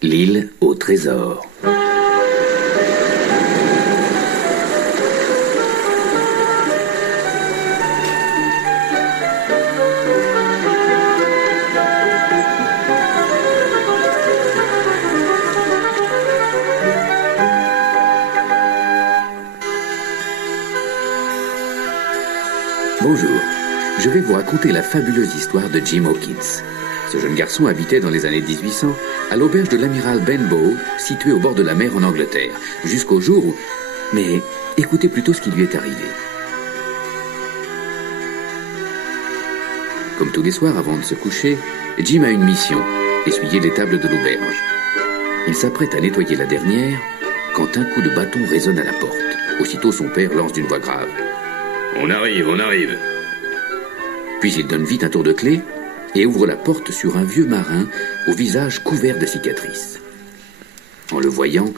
L'île au trésor. Bonjour, je vais vous raconter la fabuleuse histoire de Jim Hawkins. Ce jeune garçon habitait dans les années 1800 à l'auberge de l'amiral Benbow, située au bord de la mer en Angleterre, jusqu'au jour où... Mais écoutez plutôt ce qui lui est arrivé. Comme tous les soirs avant de se coucher, Jim a une mission, essuyer les tables de l'auberge. Il s'apprête à nettoyer la dernière quand un coup de bâton résonne à la porte. Aussitôt son père lance d'une voix grave. On arrive, on arrive. Puis il donne vite un tour de clé et ouvre la porte sur un vieux marin au visage couvert de cicatrices. En le voyant,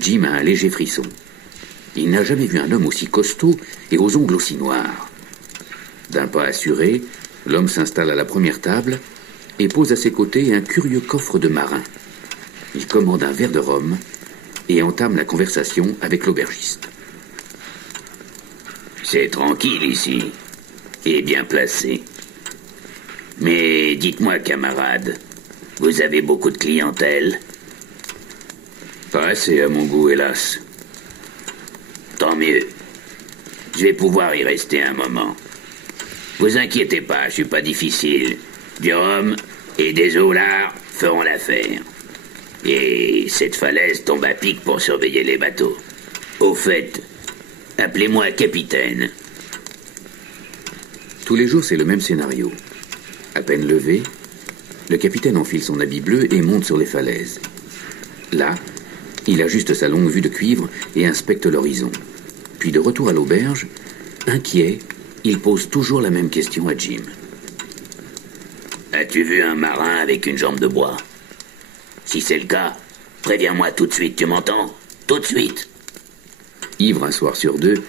Jim a un léger frisson. Il n'a jamais vu un homme aussi costaud et aux ongles aussi noirs. D'un pas assuré, l'homme s'installe à la première table et pose à ses côtés un curieux coffre de marin. Il commande un verre de rhum et entame la conversation avec l'aubergiste. C'est tranquille ici, et bien placé. Mais dites-moi, camarade, vous avez beaucoup de clientèle? Pas assez à mon goût, hélas. Tant mieux. Je vais pouvoir y rester un moment. Vous inquiétez pas, je suis pas difficile. Du rhum et des aulards feront l'affaire. Et cette falaise tombe à pic pour surveiller les bateaux. Au fait, appelez-moi capitaine. Tous les jours, c'est le même scénario. À peine levé, le capitaine enfile son habit bleu et monte sur les falaises. Là, il ajuste sa longue vue de cuivre et inspecte l'horizon. Puis de retour à l'auberge, inquiet, il pose toujours la même question à Jim. As-tu vu un marin avec une jambe de bois? Si c'est le cas, préviens-moi tout de suite, tu m'entends? Tout de suite. Ivre un soir sur deux,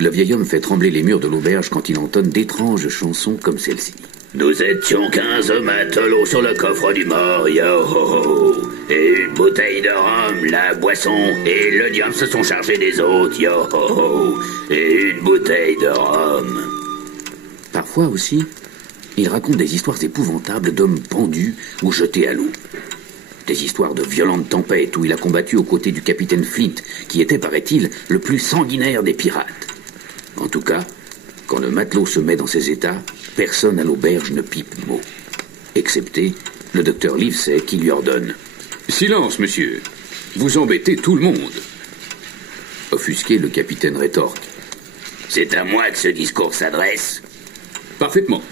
le vieil homme fait trembler les murs de l'auberge quand il entonne d'étranges chansons comme celle-ci. Nous étions 15 matelots sur le coffre du mort, yo ho ho. Et une bouteille de rhum, la boisson, et le diable se sont chargés des autres, yo ho ho. Et une bouteille de rhum. Parfois aussi, il raconte des histoires épouvantables d'hommes pendus ou jetés à l'eau. Des histoires de violentes tempêtes où il a combattu aux côtés du capitaine Flint, qui était, paraît-il, le plus sanguinaire des pirates. En tout cas, quand le matelot se met dans ces états, personne à l'auberge ne pipe mot. Excepté le docteur Livesey qui lui ordonne. Silence, monsieur. Vous embêtez tout le monde. Offusqué, le capitaine rétorque. C'est à moi que ce discours s'adresse. Parfaitement.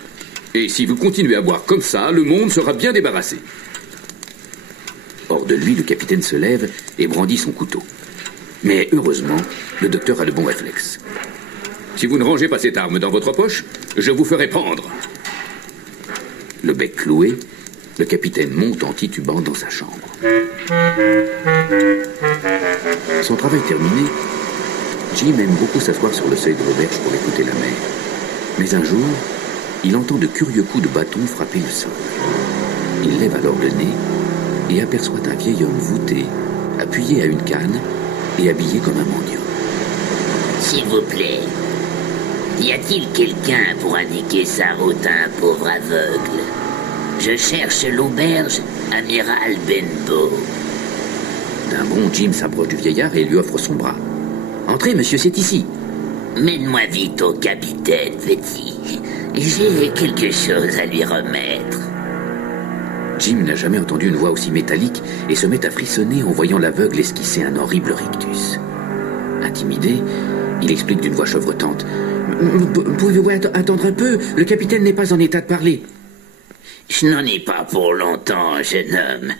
Et si vous continuez à boire comme ça, le monde sera bien débarrassé. Hors de lui, le capitaine se lève et brandit son couteau. Mais heureusement, le docteur a le bon réflexe. Si vous ne rangez pas cette arme dans votre poche, je vous ferai prendre. Le bec cloué, le capitaine monte en titubant dans sa chambre. Son travail terminé, Jim aime beaucoup s'asseoir sur le seuil de l'auberge pour écouter la mer. Mais un jour, il entend de curieux coups de bâton frapper le sol. Il lève alors le nez et aperçoit un vieil homme voûté, appuyé à une canne et habillé comme un mendiant. S'il vous plaît, y a-t-il quelqu'un pour indiquer sa route à un pauvre aveugle? Je cherche l'auberge Amiral Benbow. D'un bond, Jim s'approche du vieillard et lui offre son bras. « Entrez, monsieur, c'est ici. » Mène-moi vite au capitaine, petit. J'ai quelque chose à lui remettre. Jim n'a jamais entendu une voix aussi métallique et se met à frissonner en voyant l'aveugle esquisser un horrible rictus. Intimidé, il explique d'une voix chevrotante. « Pouvez-vous attendre un peu? Le capitaine n'est pas en état de parler. » Je n'en ai pas pour longtemps, jeune homme.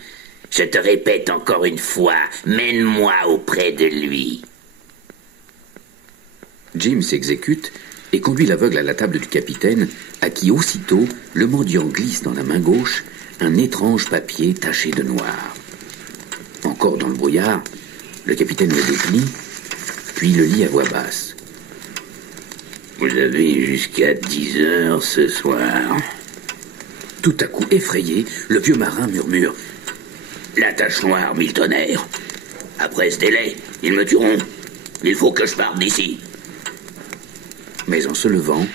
Je te répète encore une fois, mène-moi auprès de lui. Jim s'exécute et conduit l'aveugle à la table du capitaine, à qui aussitôt le mendiant glisse dans la main gauche un étrange papier taché de noir. Encore dans le brouillard, le capitaine le déplie, puis le lit à voix basse. Vous avez jusqu'à 10 heures ce soir. Tout à coup effrayé, le vieux marin murmure. La tache noire, mille tonnerres. Après ce délai, ils me tueront. Il faut que je parte d'ici. Mais en se levant,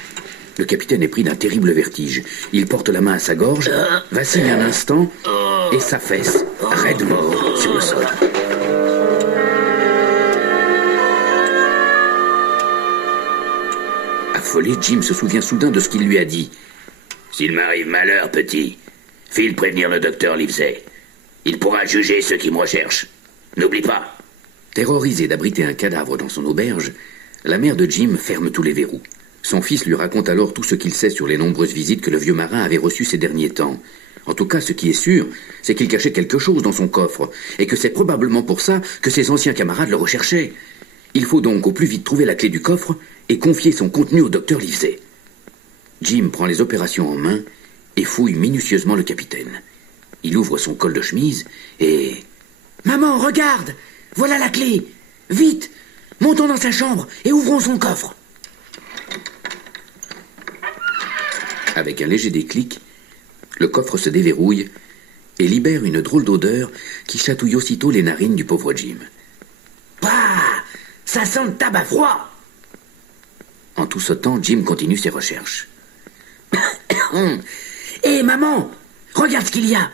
le capitaine est pris d'un terrible vertige. Il porte la main à sa gorge, vacille un instant et s'affaisse, raide mort, sur le sol. Affolé, Jim se souvient soudain de ce qu'il lui a dit. S'il m'arrive malheur, petit, file prévenir le docteur Livesey. Il pourra juger ceux qui me recherchent. N'oublie pas. Terrorisé d'abriter un cadavre dans son auberge, la mère de Jim ferme tous les verrous. Son fils lui raconte alors tout ce qu'il sait sur les nombreuses visites que le vieux marin avait reçues ces derniers temps. En tout cas, ce qui est sûr, c'est qu'il cachait quelque chose dans son coffre, et que c'est probablement pour ça que ses anciens camarades le recherchaient. Il faut donc au plus vite trouver la clé du coffre et confier son contenu au docteur Livesey. Jim prend les opérations en main et fouille minutieusement le capitaine. Il ouvre son col de chemise et... « Maman, regarde! Voilà la clé! Vite! Montons dans sa chambre et ouvrons son coffre !» Avec un léger déclic, le coffre se déverrouille et libère une drôle d'odeur qui chatouille aussitôt les narines du pauvre Jim. « Bah! Ça sent le tabac froid !» En tout ce temps, Jim continue ses recherches. « Hé, maman! Regarde ce qu'il y a!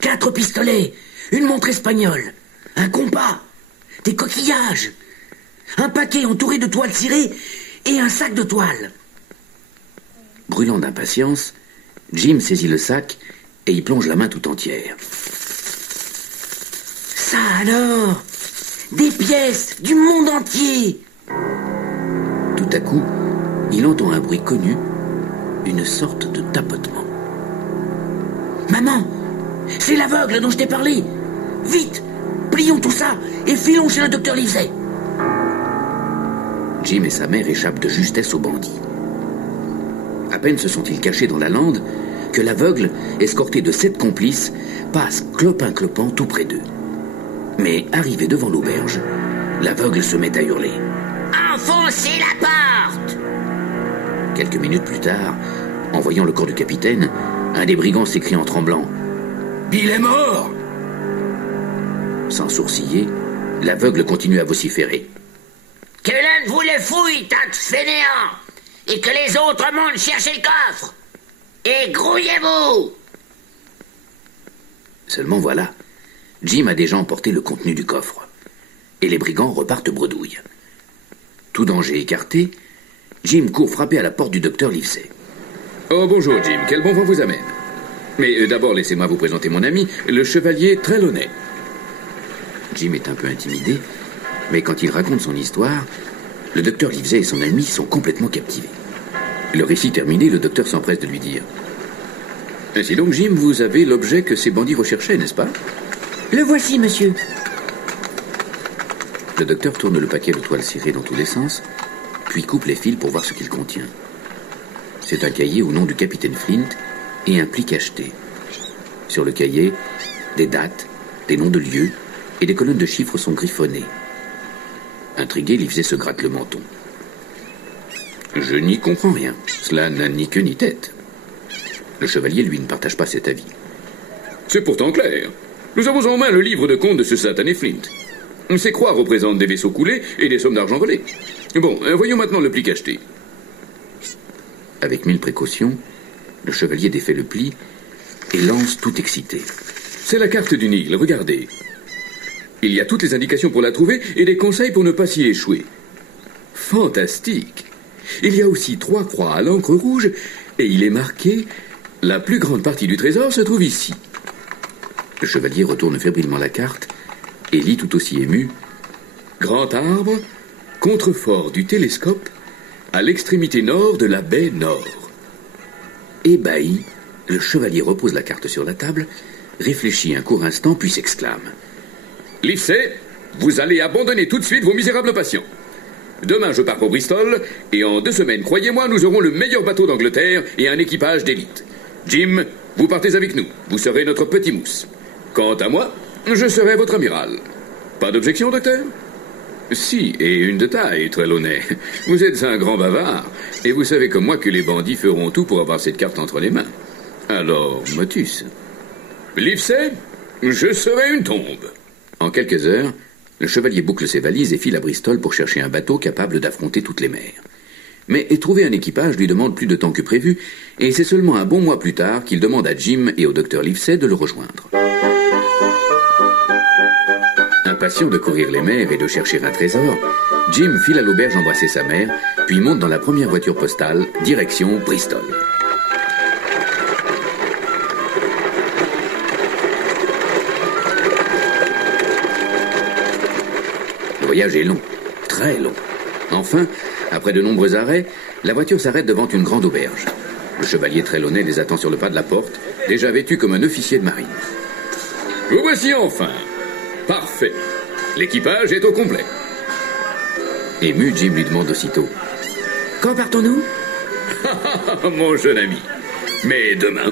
4 pistolets, une montre espagnole, un compas, des coquillages, un paquet entouré de toiles cirées et un sac de toile. » Brûlant d'impatience, Jim saisit le sac et y plonge la main tout entière. « Ça alors! Des pièces du monde entier !» Tout à coup, il entend un bruit connu, une sorte de tapotement. « Maman! C'est l'aveugle dont je t'ai parlé! Vite! Plions tout ça et filons chez le docteur Livesey !» Jim et sa mère échappent de justesse aux bandits. À peine se sont-ils cachés dans la lande que l'aveugle, escorté de 7 complices, passe clopin-clopant tout près d'eux. Mais arrivé devant l'auberge, l'aveugle se met à hurler. « Enfoncez la porte !» Quelques minutes plus tard, en voyant le corps du capitaine, un des brigands s'écrie en tremblant. « Bill est mort !» Sans sourciller, l'aveugle continue à vociférer. « Que l'un de vous le fouille, tas de fainéants, et que les autres montent chercher le coffre. Et grouillez-vous !» Seulement voilà, Jim a déjà emporté le contenu du coffre, et les brigands repartent bredouille. Tout danger écarté, Jim court frapper à la porte du docteur Livesey. « Oh, bonjour, Jim. Quel bon vent vous amène. Mais d'abord, laissez-moi vous présenter mon ami, le chevalier Trelawney. » Jim est un peu intimidé, mais quand il raconte son histoire, le docteur Livesey et son ami sont complètement captivés. Le récit terminé, le docteur s'empresse de lui dire. « Ainsi donc, Jim, vous avez l'objet que ces bandits recherchaient, n'est-ce pas ?»« Le voici, monsieur. » Le docteur tourne le paquet de toile cirée dans tous les sens, puis coupe les fils pour voir ce qu'il contient. C'est un cahier au nom du capitaine Flint et un pli cacheté. Sur le cahier, des dates, des noms de lieux et des colonnes de chiffres sont griffonnées. Intrigué, Livesey se gratte le menton. « Je n'y comprends rien. Cela n'a ni queue ni tête. » Le chevalier, lui, ne partage pas cet avis. « C'est pourtant clair. Nous avons en main le livre de compte de ce satané Flint. Ces croix représentent des vaisseaux coulés et des sommes d'argent volées. Bon, voyons maintenant le pli cacheté. » Avec 1000 précautions, le chevalier défait le pli et lance tout excité. « C'est la carte d'une île, regardez. Il y a toutes les indications pour la trouver et des conseils pour ne pas s'y échouer. Fantastique. Il y a aussi 3 croix à l'encre rouge et il est marqué « La plus grande partie du trésor se trouve ici. » Le chevalier retourne fébrilement la carte et lit tout aussi ému « Grand arbre, contrefort du télescope, à l'extrémité nord de la baie Nord. » Ébahi, le chevalier repose la carte sur la table, réfléchit un court instant puis s'exclame. « Livesey, vous allez abandonner tout de suite vos misérables patients. Demain, je pars pour Bristol, et en 2 semaines, croyez-moi, nous aurons le meilleur bateau d'Angleterre et un équipage d'élite. Jim, vous partez avec nous. Vous serez notre petit mousse. Quant à moi, je serai votre amiral. Pas d'objection, docteur ? Si, et une de taille, Trelawney. Vous êtes un grand bavard, et vous savez comme moi que les bandits feront tout pour avoir cette carte entre les mains. Alors, motus. Livesey, Je serai une tombe. En quelques heures, le chevalier boucle ses valises et file à Bristol pour chercher un bateau capable d'affronter toutes les mers. Mais trouver un équipage lui demande plus de temps que prévu, et c'est seulement un bon mois plus tard qu'il demande à Jim et au docteur Livesey de le rejoindre. Impatient de courir les mers et de chercher un trésor, Jim file à l'auberge embrasser sa mère, puis monte dans la première voiture postale, direction Bristol. Le voyage est long, très long. Enfin, après de nombreux arrêts, la voiture s'arrête devant une grande auberge. Le chevalier Trelawney les attend sur le pas de la porte, déjà vêtu comme un officier de marine. Vous voici enfin. Parfait. L'équipage est au complet. Ému, Jim lui demande aussitôt: quand partons-nous? Mon jeune ami. Mais demain.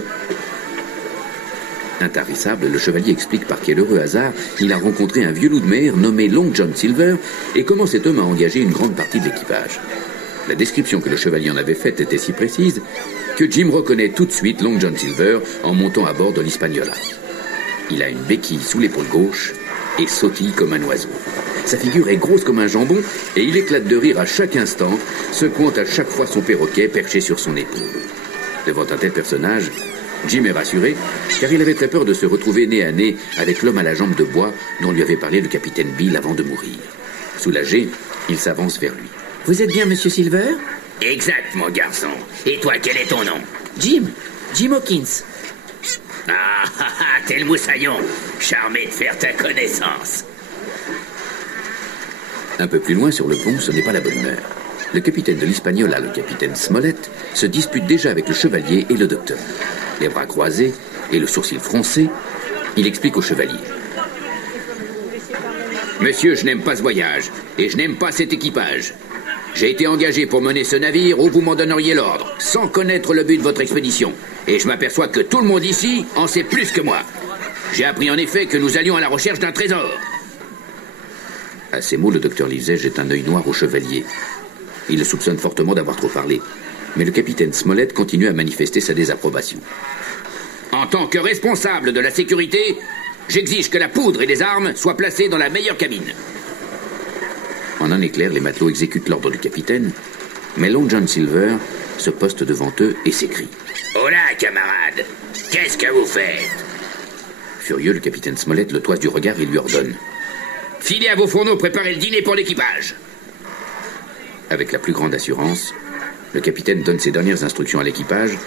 Intarissable, le chevalier explique par quel heureux hasard il a rencontré un vieux loup de mer nommé Long John Silver et comment cet homme a engagé une grande partie de l'équipage. La description que le chevalier en avait faite était si précise que Jim reconnaît tout de suite Long John Silver en montant à bord de l'Hispaniola. Il a une béquille sous l'épaule gauche et sautille comme un oiseau. Sa figure est grosse comme un jambon et il éclate de rire à chaque instant, secouant à chaque fois son perroquet perché sur son épaule. Devant un tel personnage, Jim est rassuré, car il avait très peur de se retrouver nez à nez avec l'homme à la jambe de bois dont lui avait parlé le capitaine Bill avant de mourir. Soulagé, il s'avance vers lui. Vous êtes bien Monsieur Silver? Exact, mon garçon. Et toi, quel est ton nom? Jim Hawkins. Ah, t'es le moussaillon. Charmé de faire ta connaissance. Un peu plus loin sur le pont, ce n'est pas la bonne humeur. Le capitaine de l'Hispaniola, le capitaine Smollett, se dispute déjà avec le chevalier et le docteur. Les bras croisés et le sourcil froncé, il explique au chevalier. Monsieur, je n'aime pas ce voyage, et je n'aime pas cet équipage. J'ai été engagé pour mener ce navire où vous m'en donneriez l'ordre, sans connaître le but de votre expédition. Et je m'aperçois que tout le monde ici en sait plus que moi. J'ai appris en effet que nous allions à la recherche d'un trésor. À ces mots, le docteur Livesey jette un œil noir au chevalier. Il le soupçonne fortement d'avoir trop parlé. Mais le capitaine Smollett continue à manifester sa désapprobation. En tant que responsable de la sécurité, j'exige que la poudre et les armes soient placées dans la meilleure cabine. En un éclair, les matelots exécutent l'ordre du capitaine, mais Long John Silver se poste devant eux et s'écrie. Oh là, camarade, qu'est-ce que vous faites? Furieux, le capitaine Smollett le toise du regard et lui ordonne. Filez à vos fourneaux, préparez le dîner pour l'équipage. Avec la plus grande assurance, le capitaine donne ses dernières instructions à l'équipage,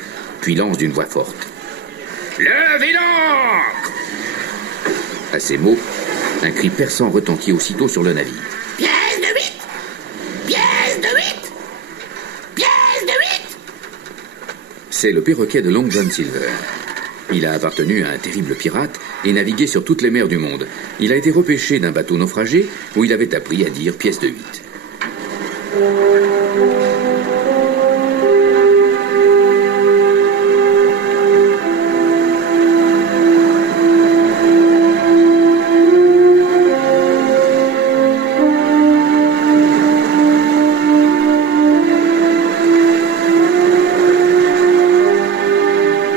puis lance d'une voix forte. Levez l'ancre! À ces mots, un cri perçant retentit aussitôt sur le navire. Pièce de 8! Pièce de 8! Pièce de 8! C'est le perroquet de Long John Silver. Il a appartenu à un terrible pirate et navigué sur toutes les mers du monde. Il a été repêché d'un bateau naufragé où il avait appris à dire pièce de 8.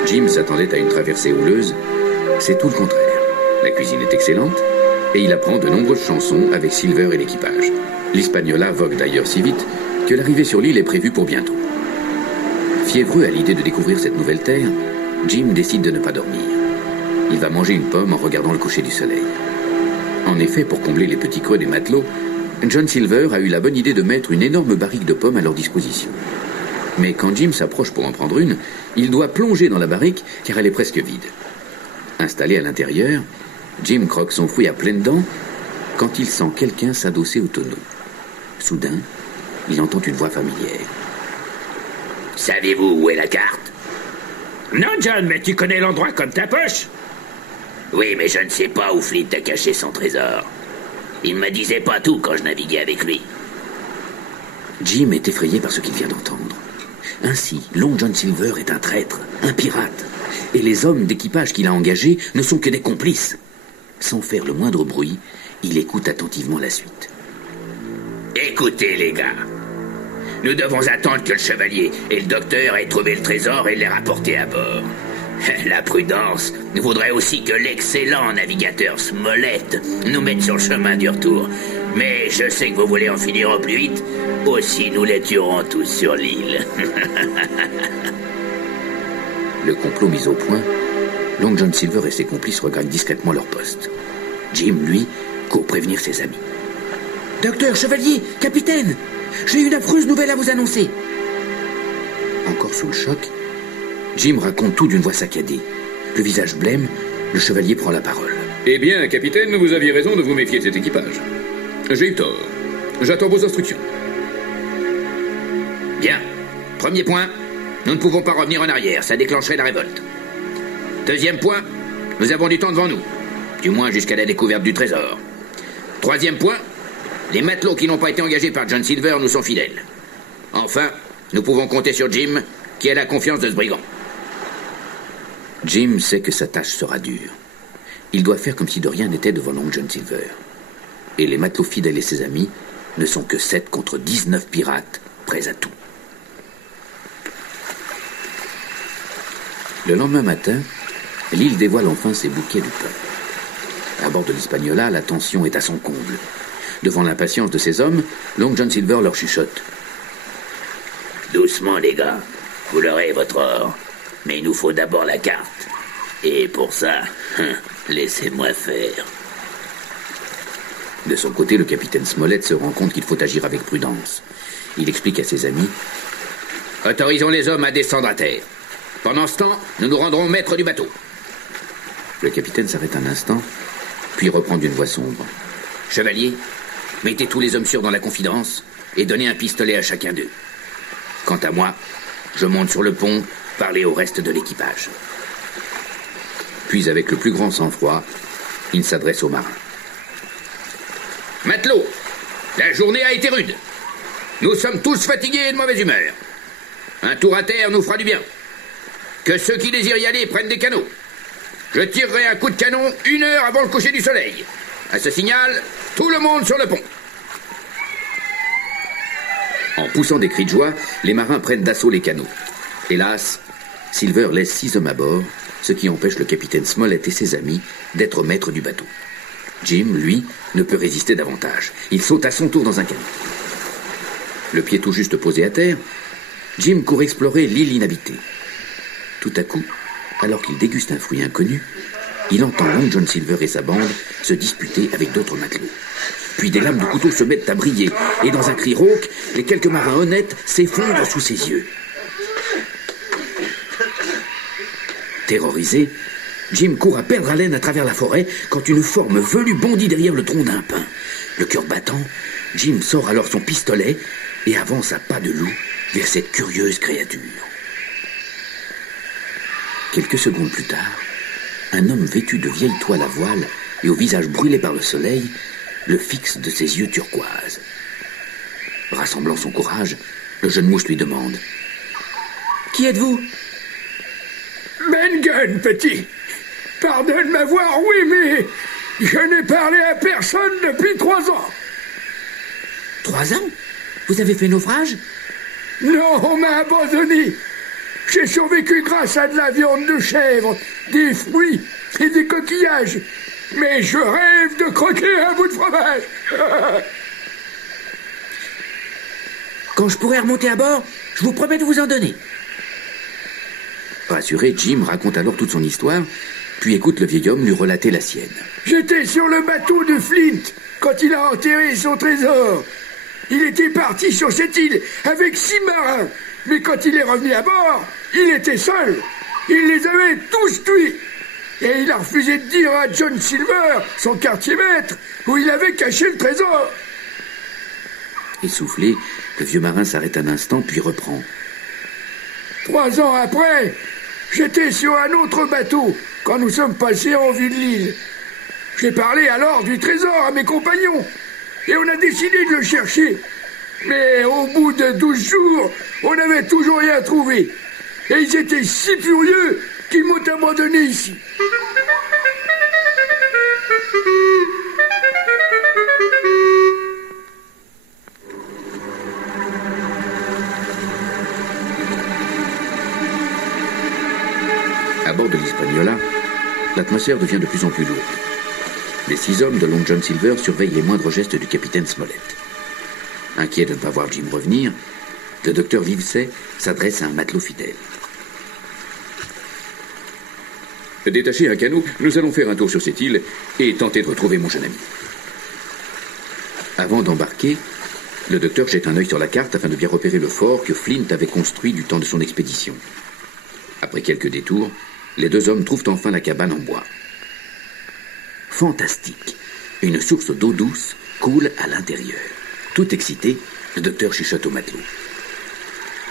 Jim s'attendait à une traversée houleuse. C'est tout le contraire. La cuisine est excellente et il apprend de nombreuses chansons avec Silver et l'équipage. L'Hispaniola vogue d'ailleurs si vite que l'arrivée sur l'île est prévue pour bientôt. Fiévreux à l'idée de découvrir cette nouvelle terre, Jim décide de ne pas dormir. Il va manger une pomme en regardant le coucher du soleil. En effet, pour combler les petits creux des matelots, John Silver a eu la bonne idée de mettre une énorme barrique de pommes à leur disposition. Mais quand Jim s'approche pour en prendre une, il doit plonger dans la barrique car elle est presque vide. Installé à l'intérieur, Jim croque son fruit à pleines dents quand il sent quelqu'un s'adosser au tonneau. Soudain, il entend une voix familière. Savez-vous où est la carte? Non, John, mais tu connais l'endroit comme ta poche. Oui, mais je ne sais pas où Flint a caché son trésor. Il ne me disait pas tout quand je naviguais avec lui. Jim est effrayé par ce qu'il vient d'entendre. Ainsi, Long John Silver est un traître, un pirate. Et les hommes d'équipage qu'il a engagés ne sont que des complices. Sans faire le moindre bruit, il écoute attentivement la suite. Écoutez, les gars. Nous devons attendre que le chevalier et le docteur aient trouvé le trésor et les rapporter à bord. La prudence voudrait aussi que l'excellent navigateur Smollett nous mette sur le chemin du retour. Mais je sais que vous voulez en finir au plus vite. Aussi, nous les tuerons tous sur l'île. Le complot mis au point, Long John Silver et ses complices regagnent discrètement leur poste. Jim, lui, court prévenir ses amis. Docteur, chevalier, capitaine, j'ai une affreuse nouvelle à vous annoncer. Encore sous le choc, Jim raconte tout d'une voix saccadée. Le visage blême, le chevalier prend la parole. Eh bien, capitaine, vous aviez raison de vous méfier de cet équipage. J'ai eu tort. J'attends vos instructions. Bien. Premier point, nous ne pouvons pas revenir en arrière, ça déclencherait la révolte. Deuxième point, nous avons du temps devant nous. Du moins jusqu'à la découverte du trésor. Troisième point, les matelots qui n'ont pas été engagés par John Silver nous sont fidèles. Enfin, nous pouvons compter sur Jim, qui a la confiance de ce brigand. Jim sait que sa tâche sera dure. Il doit faire comme si de rien n'était devant Long John Silver. Et les matelots fidèles et ses amis ne sont que 7 contre 19 pirates, prêts à tout. Le lendemain matin, l'île dévoile enfin ses bouquets de peuple. À bord de l'Hispaniola, la tension est à son comble. Devant l'impatience de ses hommes, Long John Silver leur chuchote. Doucement, les gars. Vous l'aurez, votre or. Mais il nous faut d'abord la carte. Et pour ça, laissez-moi faire. De son côté, le capitaine Smollett se rend compte qu'il faut agir avec prudence. Il explique à ses amis. Autorisons les hommes à descendre à terre. Pendant ce temps, nous nous rendrons maîtres du bateau. Le capitaine s'arrête un instant, puis reprend d'une voix sombre. Chevalier, mettez tous les hommes sûrs dans la confidence et donnez un pistolet à chacun d'eux. Quant à moi, je monte sur le pont, parler au reste de l'équipage. Puis, avec le plus grand sang-froid, il s'adresse aux marins. Matelots, la journée a été rude. Nous sommes tous fatigués et de mauvaise humeur. Un tour à terre nous fera du bien. Que ceux qui désirent y aller prennent des canots. Je tirerai un coup de canon 1 heure avant le coucher du soleil. À ce signal, tout le monde sur le pont. En poussant des cris de joie, les marins prennent d'assaut les canots. Hélas, Silver laisse 6 hommes à bord, ce qui empêche le capitaine Smollett et ses amis d'être maîtres du bateau. Jim, lui, ne peut résister davantage. Il saute à son tour dans un canot. Le pied tout juste posé à terre, Jim court explorer l'île inhabitée. Tout à coup, alors qu'il déguste un fruit inconnu, il entend Long John Silver et sa bande se disputer avec d'autres matelots. Puis des lames de couteau se mettent à briller, et dans un cri rauque, les quelques marins honnêtes s'effondrent sous ses yeux. Terrorisé, Jim court à perdre haleine à travers la forêt quand une forme velue bondit derrière le tronc d'un pin. Le cœur battant, Jim sort alors son pistolet et avance à pas de loup vers cette curieuse créature. Quelques secondes plus tard, un homme vêtu de vieille toile à voile et au visage brûlé par le soleil le fixe de ses yeux turquoises. Rassemblant son courage, le jeune mouche lui demande. « Qui êtes-vous » ? « Ben Gunn, petit. Pardonne ma voix, oui, mais je n'ai parlé à personne depuis 3 ans. » « 3 ans ? Vous avez fait naufrage ?»« Non, on m'a abandonné. J'ai survécu grâce à de la viande de chèvre, des fruits et des coquillages. Mais je rêve de croquer un bout de fromage. » « Quand je pourrai remonter à bord, je vous promets de vous en donner. » Rassuré, Jim raconte alors toute son histoire, puis écoute le vieil homme lui relater la sienne. « J'étais sur le bateau de Flint quand il a enterré son trésor. Il était parti sur cette île avec 6 marins, mais quand il est revenu à bord, il était seul. Il les avait tous tués. Et il a refusé de dire à John Silver, son quartier-maître, où il avait caché le trésor. » Essoufflé, le vieux marin s'arrête un instant, puis reprend. 3 ans après, j'étais sur un autre bateau quand nous sommes passés en vue de l'île. J'ai parlé alors du trésor à mes compagnons et on a décidé de le chercher. Mais au bout de 12 jours, on n'avait toujours rien trouvé. Et ils étaient si furieux qu'ils m'ont abandonné ici. À bord de l'atmosphère devient de plus en plus lourde. Les 6 hommes de Long John Silver surveillent les moindres gestes du capitaine Smollett. Inquiet de ne pas voir Jim revenir, le docteur Livesey s'adresse à un matelot fidèle. Détachez un canot, nous allons faire un tour sur cette île et tenter de retrouver mon jeune ami. Avant d'embarquer, le docteur jette un œil sur la carte afin de bien repérer le fort que Flint avait construit du temps de son expédition. Après quelques détours, les 2 hommes trouvent enfin la cabane en bois. Fantastique! Une source d'eau douce coule à l'intérieur. Tout excité, le docteur chuchote au matelot.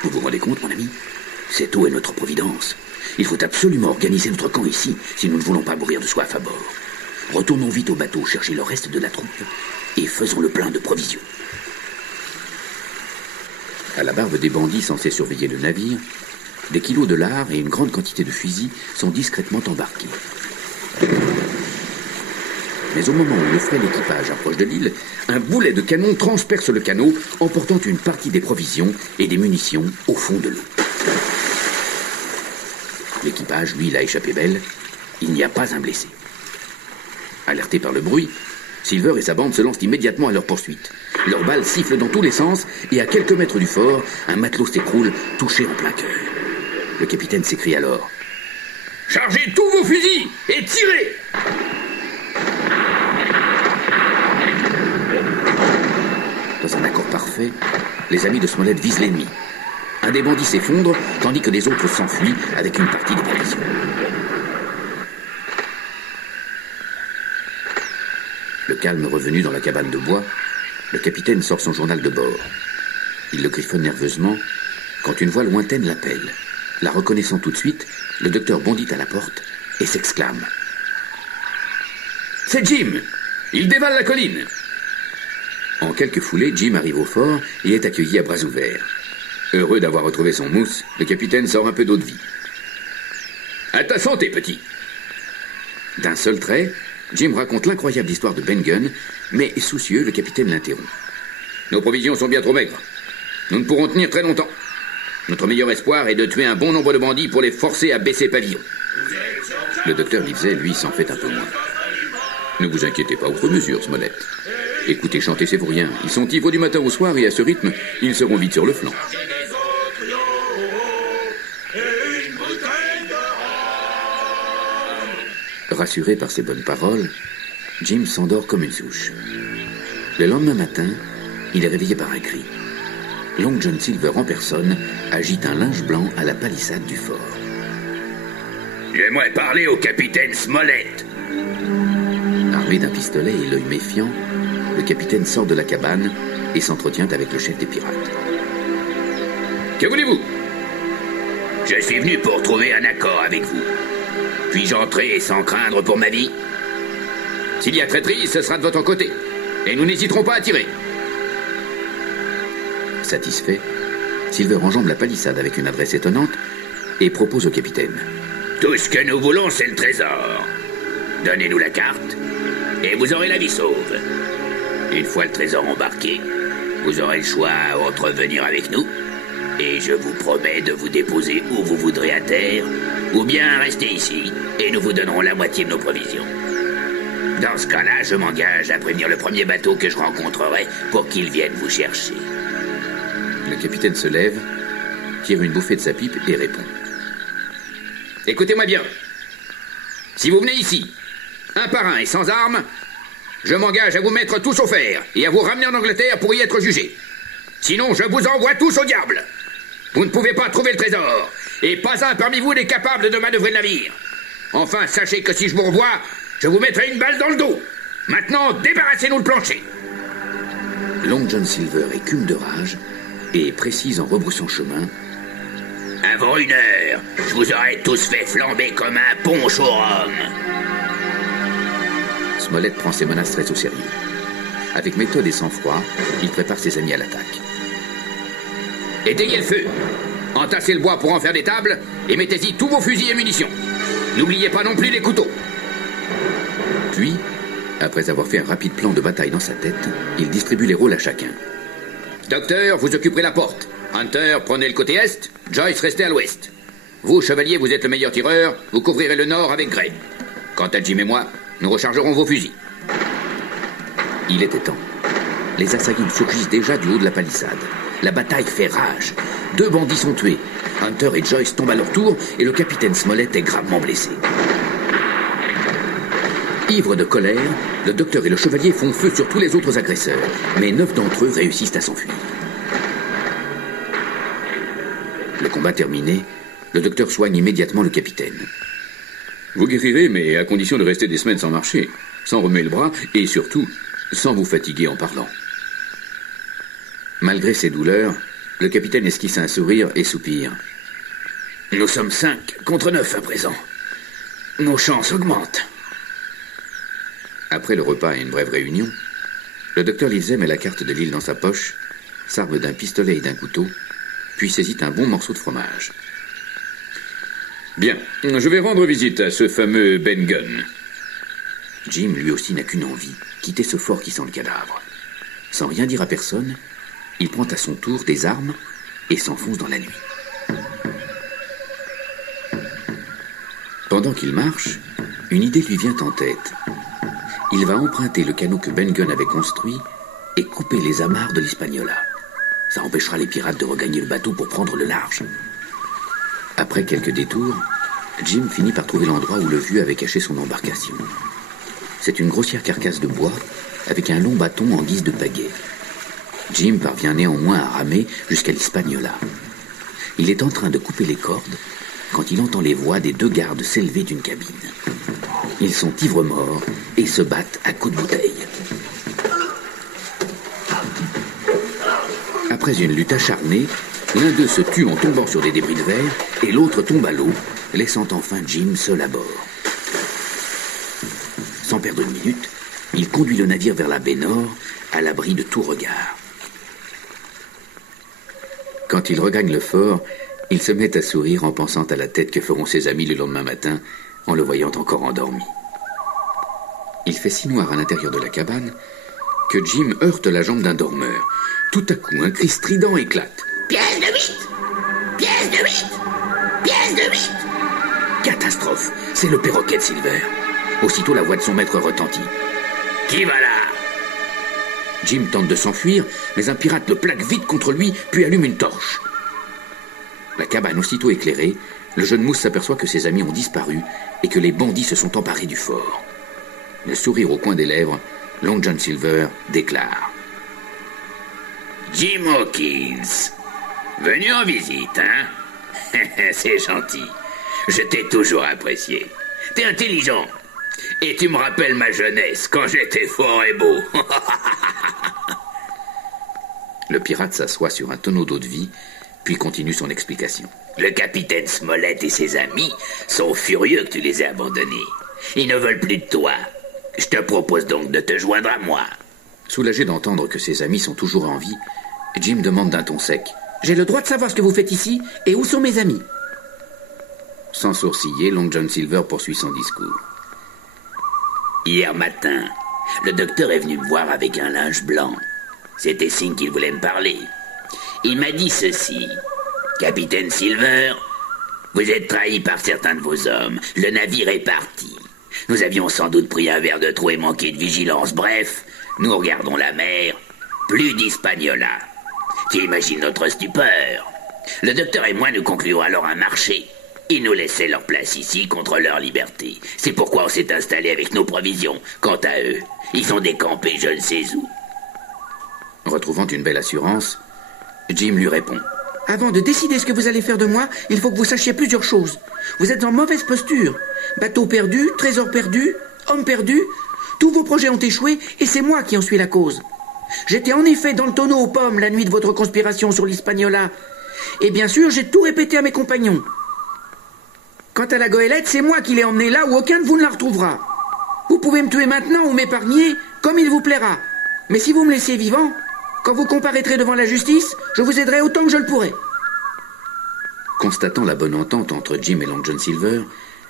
Vous vous rendez compte, mon ami? Cette eau est notre providence. Il faut absolument organiser notre camp ici si nous ne voulons pas mourir de soif à bord. Retournons vite au bateau chercher le reste de la troupe et faisons le plein de provisions. À la barbe des bandits censés surveiller le navire, des kilos de lard et une grande quantité de fusils sont discrètement embarqués. Mais au moment où le frêle équipage approche de l'île, un boulet de canon transperce le canot, emportant une partie des provisions et des munitions au fond de l'eau. L'équipage, lui, l'a échappé belle. Il n'y a pas un blessé. Alertés par le bruit, Silver et sa bande se lancent immédiatement à leur poursuite. Leurs balles sifflent dans tous les sens et à quelques mètres du fort, un matelot s'écroule, touché en plein cœur. Le capitaine s'écrie alors. « Chargez tous vos fusils et tirez !» Dans un accord parfait, les amis de Smollett visent l'ennemi. Un des bandits s'effondre, tandis que les autres s'enfuient avec une partie des provisions. Le calme revenu dans la cabane de bois, le capitaine sort son journal de bord. Il le griffonne nerveusement quand une voix lointaine l'appelle. La reconnaissant tout de suite, le docteur bondit à la porte et s'exclame. « C'est Jim! Il dévale la colline !» En quelques foulées, Jim arrive au fort et est accueilli à bras ouverts. Heureux d'avoir retrouvé son mousse, le capitaine sort un peu d'eau de vie. « À ta santé, petit !» D'un seul trait, Jim raconte l'incroyable histoire de Ben Gunn, mais soucieux, le capitaine l'interrompt. « Nos provisions sont bien trop maigres. Nous ne pourrons tenir très longtemps. Notre meilleur espoir est de tuer un bon nombre de bandits pour les forcer à baisser pavillon. » Le docteur Livesey, lui, s'en fait un peu moins. « Ne vous inquiétez pas outre mesure, Smollett. Écoutez chanter ces vauriens. Ils sont ivres du matin au soir et à ce rythme, ils seront vite sur le flanc. » Rassuré par ces bonnes paroles, Jim s'endort comme une souche. Le lendemain matin, il est réveillé par un cri. Long John Silver en personne agite un linge blanc à la palissade du fort. « J'aimerais parler au capitaine Smollett. » Armé d'un pistolet et l'œil méfiant, le capitaine sort de la cabane et s'entretient avec le chef des pirates. « Que voulez-vous ?»« Je suis venu pour trouver un accord avec vous. Puis-je entrer sans craindre pour ma vie? S'il y a traîtrise, ce sera de votre côté. Et nous n'hésiterons pas à tirer. » Satisfait, Silver enjambe la palissade avec une adresse étonnante et propose au capitaine. « Tout ce que nous voulons, c'est le trésor. Donnez-nous la carte et vous aurez la vie sauve. Une fois le trésor embarqué, vous aurez le choix entre venir avec nous, et je vous promets de vous déposer où vous voudrez à terre, ou bien rester ici, et nous vous donnerons la moitié de nos provisions. Dans ce cas-là, je m'engage à prévenir le premier bateau que je rencontrerai pour qu'il vienne vous chercher. » Le capitaine se lève, tire une bouffée de sa pipe et répond. « Écoutez-moi bien. Si vous venez ici, un par un et sans armes, je m'engage à vous mettre tous au fer et à vous ramener en Angleterre pour y être jugé. Sinon, je vous envoie tous au diable. Vous ne pouvez pas trouver le trésor, et pas un parmi vous n'est capable de manœuvrer le navire. Enfin, sachez que si je vous revois, je vous mettrai une balle dans le dos. Maintenant, débarrassez-nous le plancher. » Long John Silver écume de rage et précise en rebroussant chemin. « Avant 1 heure, je vous aurais tous fait flamber comme un punch au rhum. » Smollett prend ses menaces très au sérieux. Avec méthode et sang-froid, il prépare ses amis à l'attaque. « Éteignez le feu, entassez le bois pour en faire des tables, et mettez-y tous vos fusils et munitions. N'oubliez pas non plus les couteaux. » Puis, après avoir fait un rapide plan de bataille dans sa tête, il distribue les rôles à chacun. « Docteur, vous occuperez la porte. Hunter, prenez le côté est. Joyce, restez à l'ouest. Vous, chevalier, vous êtes le meilleur tireur. Vous couvrirez le nord avec Gray. Quant à Jim et moi, nous rechargerons vos fusils. Il était temps. Les assaillants surgissent déjà du haut de la palissade. La bataille fait rage. 2 bandits sont tués. Hunter et Joyce tombent à leur tour et le capitaine Smollett est gravement blessé. Ivres de colère, le docteur et le chevalier font feu sur tous les autres agresseurs, mais 9 d'entre eux réussissent à s'enfuir. Le combat terminé, le docteur soigne immédiatement le capitaine. Vous guérirez, mais à condition de rester des semaines sans marcher, sans remuer le bras et surtout, sans vous fatiguer en parlant. Malgré ses douleurs, le capitaine esquisse un sourire et soupire. Nous sommes 5 contre 9 à présent. Nos chances augmentent. Après le repas et une brève réunion, le docteur Livesey met la carte de l'île dans sa poche, s'arme d'un pistolet et d'un couteau, puis saisit un bon morceau de fromage. Bien, je vais rendre visite à ce fameux Ben Gunn. Jim, lui aussi, n'a qu'une envie, quitter ce fort qui sent le cadavre. Sans rien dire à personne, il prend à son tour des armes et s'enfonce dans la nuit. Pendant qu'il marche, une idée lui vient en tête. Il va emprunter le canot que Ben Gunn avait construit et couper les amarres de l'Hispaniola. Ça empêchera les pirates de regagner le bateau pour prendre le large. Après quelques détours, Jim finit par trouver l'endroit où le vieux avait caché son embarcation. C'est une grossière carcasse de bois avec un long bâton en guise de pagaie. Jim parvient néanmoins à ramer jusqu'à l'Hispaniola. Il est en train de couper les cordes quand il entend les voix des 2 gardes s'élever d'une cabine. Ils sont ivres-morts et se battent à coups de bouteille. Après une lutte acharnée, l'un d'eux se tue en tombant sur des débris de verre et l'autre tombe à l'eau, laissant enfin Jim seul à bord. Sans perdre une minute, il conduit le navire vers la baie Nord, à l'abri de tout regard. Quand il regagne le fort, il se met à sourire en pensant à la tête que feront ses amis le lendemain matin, en le voyant encore endormi. Il fait si noir à l'intérieur de la cabane que Jim heurte la jambe d'un dormeur. Tout à coup, un cri strident éclate. Pièce de 8! Pièce de 8! Pièce de 8! Catastrophe! C'est le perroquet de Silver. Aussitôt, la voix de son maître retentit. Qui va là? Jim tente de s'enfuir, mais un pirate le plaque vite contre lui, puis allume une torche. La cabane aussitôt éclairée, le jeune mousse s'aperçoit que ses amis ont disparu et que les bandits se sont emparés du fort. Le sourire au coin des lèvres, Long John Silver déclare. Jim Hawkins. Venu en visite, hein? C'est gentil. Je t'ai toujours apprécié. T'es intelligent. Et tu me rappelles ma jeunesse, quand j'étais fort et beau. Le pirate s'assoit sur un tonneau d'eau de vie, puis continue son explication. Le capitaine Smollett et ses amis sont furieux que tu les aies abandonnés. Ils ne veulent plus de toi. Je te propose donc de te joindre à moi. Soulagé d'entendre que ses amis sont toujours en vie, Jim demande d'un ton sec. J'ai le droit de savoir ce que vous faites ici et où sont mes amis? Sans sourciller, Long John Silver poursuit son discours. Hier matin, le docteur est venu me voir avec un linge blanc. C'était signe qu'il voulait me parler. Il m'a dit ceci. Capitaine Silver, vous êtes trahi par certains de vos hommes. Le navire est parti. Nous avions sans doute pris un verre de trop et manqué de vigilance. Bref, nous regardons la mer. Plus d'Hispaniola. Tu imagines notre stupeur. Le docteur et moi nous concluons alors un marché. Ils nous laissaient leur place ici contre leur liberté. C'est pourquoi on s'est installé avec nos provisions. Quant à eux, ils sont décampés je ne sais où. Retrouvant une belle assurance, Jim lui répond. Avant de décider ce que vous allez faire de moi, il faut que vous sachiez plusieurs choses. Vous êtes en mauvaise posture. Bateau perdu, trésor perdu, homme perdu. Tous vos projets ont échoué et c'est moi qui en suis la cause. J'étais en effet dans le tonneau aux pommes la nuit de votre conspiration sur l'Hispaniola. Et bien sûr, j'ai tout répété à mes compagnons. Quant à la goélette, c'est moi qui l'ai emmenée là où aucun de vous ne la retrouvera. Vous pouvez me tuer maintenant ou m'épargner, comme il vous plaira. Mais si vous me laissiez vivant, quand vous comparaîtrez devant la justice, je vous aiderai autant que je le pourrai. Constatant la bonne entente entre Jim et Long John Silver,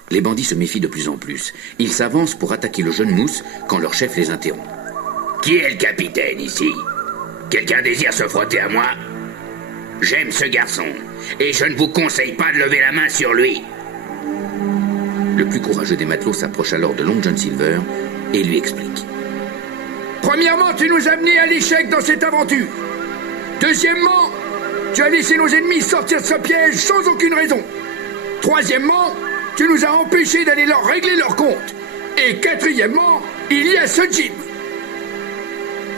les bandits se méfient de plus en plus. Ils s'avancent pour attaquer le jeune mousse quand leur chef les interrompt. Qui est le capitaine ici? Quelqu'un désire se frotter à moi? J'aime ce garçon, et je ne vous conseille pas de lever la main sur lui. Le plus courageux des matelots s'approche alors de Long John Silver et lui explique. Premièrement, tu nous as menés à l'échec dans cette aventure. Deuxièmement, tu as laissé nos ennemis sortir de ce piège sans aucune raison. Troisièmement, tu nous as empêchés d'aller leur régler leur compte. Et quatrièmement, il y a ce Jim.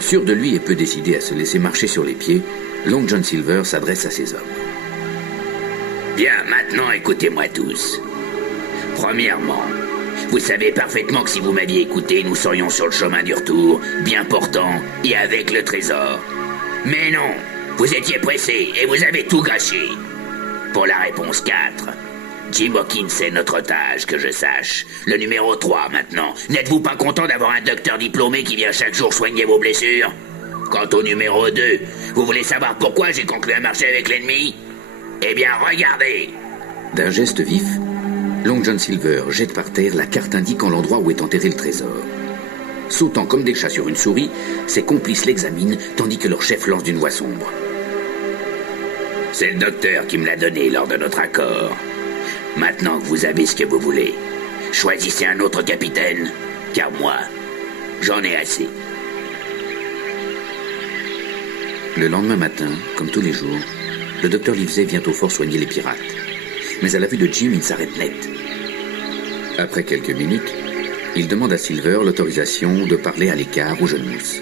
Sûr de lui et peu décidé à se laisser marcher sur les pieds, Long John Silver s'adresse à ses hommes. Bien, maintenant écoutez-moi tous. Premièrement, vous savez parfaitement que si vous m'aviez écouté, nous serions sur le chemin du retour, bien portant et avec le trésor. Mais non, vous étiez pressés et vous avez tout gâché. Pour la réponse 4, Jim Hawkins est notre otage, que je sache. Le numéro 3 maintenant. N'êtes-vous pas content d'avoir un docteur diplômé qui vient chaque jour soigner vos blessures? Quant au numéro 2, vous voulez savoir pourquoi j'ai conclu un marché avec l'ennemi? Eh bien, regardez. D'un geste vif, Long John Silver jette par terre la carte indiquant l'endroit où est enterré le trésor. Sautant comme des chats sur une souris, ses complices l'examinent tandis que leur chef lance d'une voix sombre. C'est le docteur qui me l'a donné lors de notre accord. Maintenant que vous avez ce que vous voulez, choisissez un autre capitaine, car moi, j'en ai assez. Le lendemain matin, comme tous les jours, le docteur Livesey vient au fort soigner les pirates. Mais à la vue de Jim, il s'arrête net. Après quelques minutes, il demande à Silver l'autorisation de parler à l'écart au jeune mousse.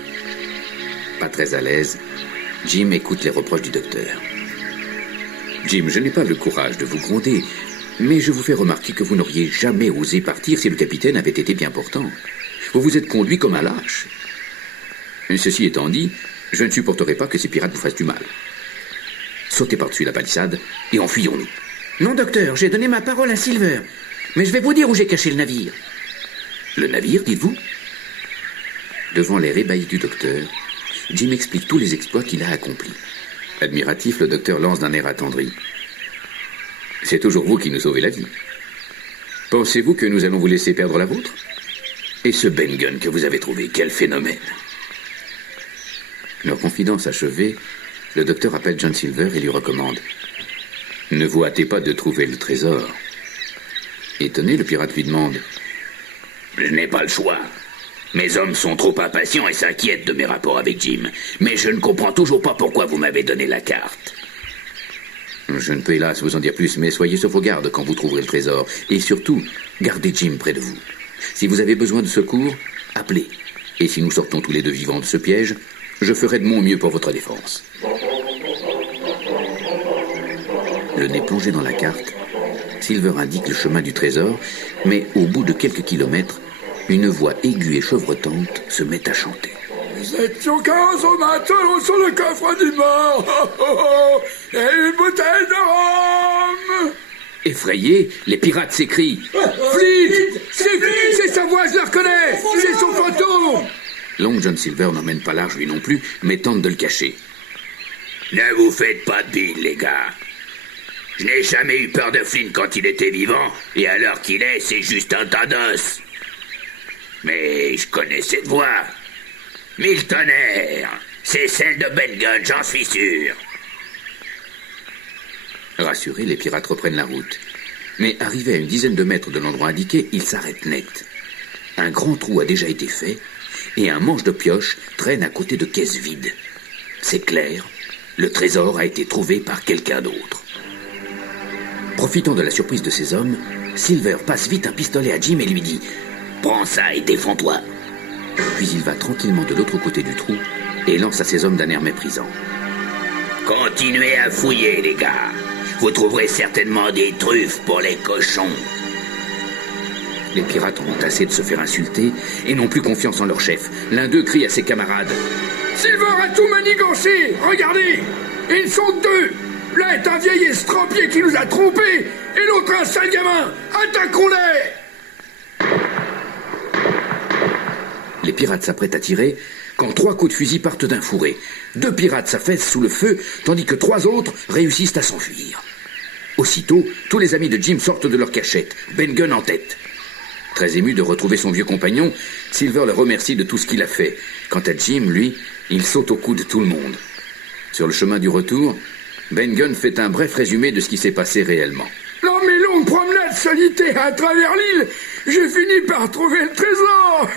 Pas très à l'aise, Jim écoute les reproches du docteur. Jim, je n'ai pas le courage de vous gronder, mais je vous fais remarquer que vous n'auriez jamais osé partir si le capitaine avait été bien portant. Vous vous êtes conduit comme un lâche. Ceci étant dit, je ne supporterai pas que ces pirates vous fassent du mal. Sautez par-dessus la palissade et enfuyons-nous. Non, docteur, j'ai donné ma parole à Silver. Mais je vais vous dire où j'ai caché le navire. Le navire, dites-vous? Devant l'air ébahi du docteur, Jim explique tous les exploits qu'il a accomplis. Admiratif, le docteur lance d'un air attendri. C'est toujours vous qui nous sauvez la vie. Pensez-vous que nous allons vous laisser perdre la vôtre? Et ce Ben Gunn que vous avez trouvé, quel phénomène! Leur confidence achevée, le docteur appelle John Silver et lui recommande. Ne vous hâtez pas de trouver le trésor. Étonné, le pirate lui demande. Je n'ai pas le choix. Mes hommes sont trop impatients et s'inquiètent de mes rapports avec Jim. Mais je ne comprends toujours pas pourquoi vous m'avez donné la carte. Je ne peux hélas vous en dire plus, mais soyez sur vos gardes quand vous trouverez le trésor. Et surtout, gardez Jim près de vous. Si vous avez besoin de secours, appelez. Et si nous sortons tous les deux vivants de ce piège, je ferai de mon mieux pour votre défense. Le nez plongé dans la carte, Silver indique le chemin du trésor, mais au bout de quelques kilomètres, une voix aiguë et chevrotante se met à chanter. Vous êtes sur 15 au matelot sur le coffre du mort. Oh, oh, oh. Et une bouteille de rhum. Effrayés, les pirates s'écrient. Fleet, c'est sa voix, je la reconnais. C'est son fantôme. Long John Silver n'emmène pas large lui non plus, mais tente de le cacher. Ne vous faites pas de bile, les gars. Je n'ai jamais eu peur de Flynn quand il était vivant, et à l'heure qu'il est, c'est juste un tas d'os. Mais je connais cette voix. Mille tonnerres. C'est celle de Ben Gunn, j'en suis sûr. Rassurés, les pirates reprennent la route. Mais arrivés à une dizaine de mètres de l'endroit indiqué, ils s'arrêtent net. Un grand trou a déjà été fait, et un manche de pioche traîne à côté de caisses vides. C'est clair, le trésor a été trouvé par quelqu'un d'autre. Profitant de la surprise de ses hommes, Silver passe vite un pistolet à Jim et lui dit « Prends ça et défends-toi ». Puis il va tranquillement de l'autre côté du trou et lance à ses hommes d'un air méprisant. « Continuez à fouiller, les gars. Vous trouverez certainement des truffes pour les cochons. » Les pirates ont assez de se faire insulter et n'ont plus confiance en leur chef. L'un d'eux crie à ses camarades « Silver a tout manigancé. Regardez, ils sont deux. L'un est un vieil estropié qui nous a trompés, et l'autre un sale gamin. Attaquons-les !» Les pirates s'apprêtent à tirer quand 3 coups de fusil partent d'un fourré. 2 pirates s'affaissent sous le feu, tandis que 3 autres réussissent à s'enfuir. Aussitôt, tous les amis de Jim sortent de leur cachette, Ben Gunn en tête. Très ému de retrouver son vieux compagnon, Silver le remercie de tout ce qu'il a fait. Quant à Jim, lui, il saute au cou de tout le monde. Sur le chemin du retour, Ben Gunn fait un bref résumé de ce qui s'est passé réellement. Lors de mes longues promenades solitaire à travers l'île, j'ai fini par trouver le trésor.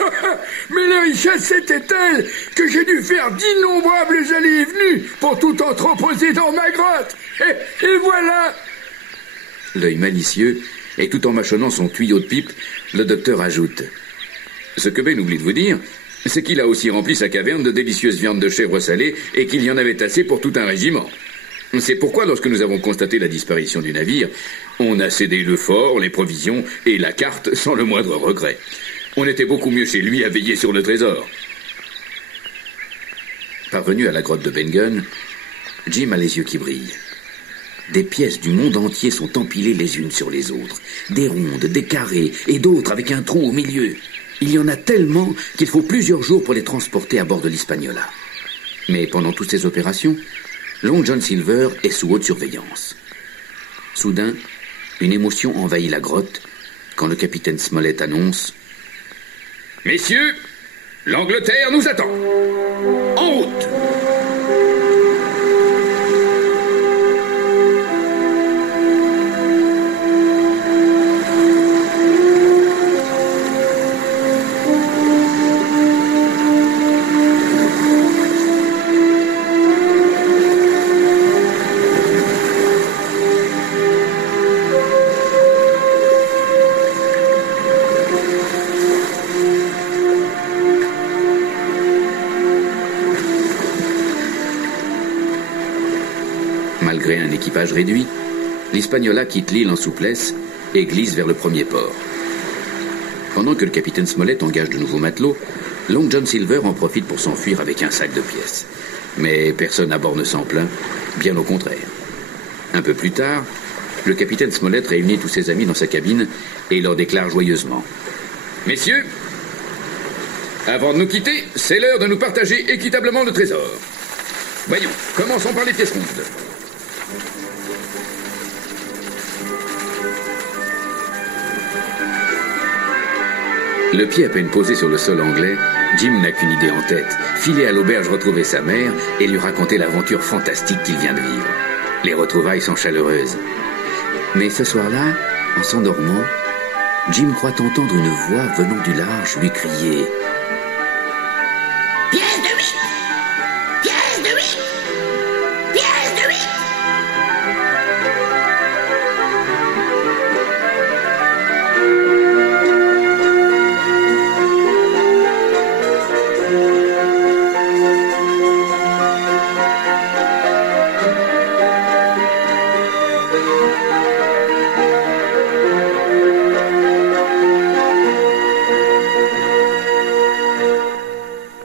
Mais la richesse était telle que j'ai dû faire d'innombrables allées et venues pour tout entreposer dans ma grotte. Et voilà. L'œil malicieux, et tout en mâchonnant son tuyau de pipe, le docteur ajoute: ce que Ben oublie de vous dire, c'est qu'il a aussi rempli sa caverne de délicieuses viandes de chèvre salées et qu'il y en avait assez pour tout un régiment. C'est pourquoi, lorsque nous avons constaté la disparition du navire, on a cédé le fort, les provisions et la carte sans le moindre regret. On était beaucoup mieux chez lui à veiller sur le trésor. Parvenu à la grotte de Ben Gunn, Jim a les yeux qui brillent. Des pièces du monde entier sont empilées les unes sur les autres. Des rondes, des carrés et d'autres avec un trou au milieu. Il y en a tellement qu'il faut plusieurs jours pour les transporter à bord de l'Hispaniola. Mais pendant toutes ces opérations, Long John Silver est sous haute surveillance. Soudain, une émotion envahit la grotte quand le capitaine Smollett annonce: Messieurs, l'Angleterre nous attend. En route. Malgré un équipage réduit, l'Hispaniola quitte l'île en souplesse et glisse vers le premier port. Pendant que le capitaine Smollett engage de nouveaux matelots, Long John Silver en profite pour s'enfuir avec un sac de pièces. Mais personne à bord ne s'en plaint, bien au contraire. Un peu plus tard, le capitaine Smollett réunit tous ses amis dans sa cabine et leur déclare joyeusement: Messieurs, avant de nous quitter, c'est l'heure de nous partager équitablement le trésor. Voyons, commençons par les pièces rondes. Le pied à peine posé sur le sol anglais, Jim n'a qu'une idée en tête: filer à l'auberge retrouver sa mère et lui raconter l'aventure fantastique qu'il vient de vivre. Les retrouvailles sont chaleureuses. Mais ce soir-là, en s'endormant, Jim croit entendre une voix venant du large lui crier: Pièce de 8! Pièce de 8!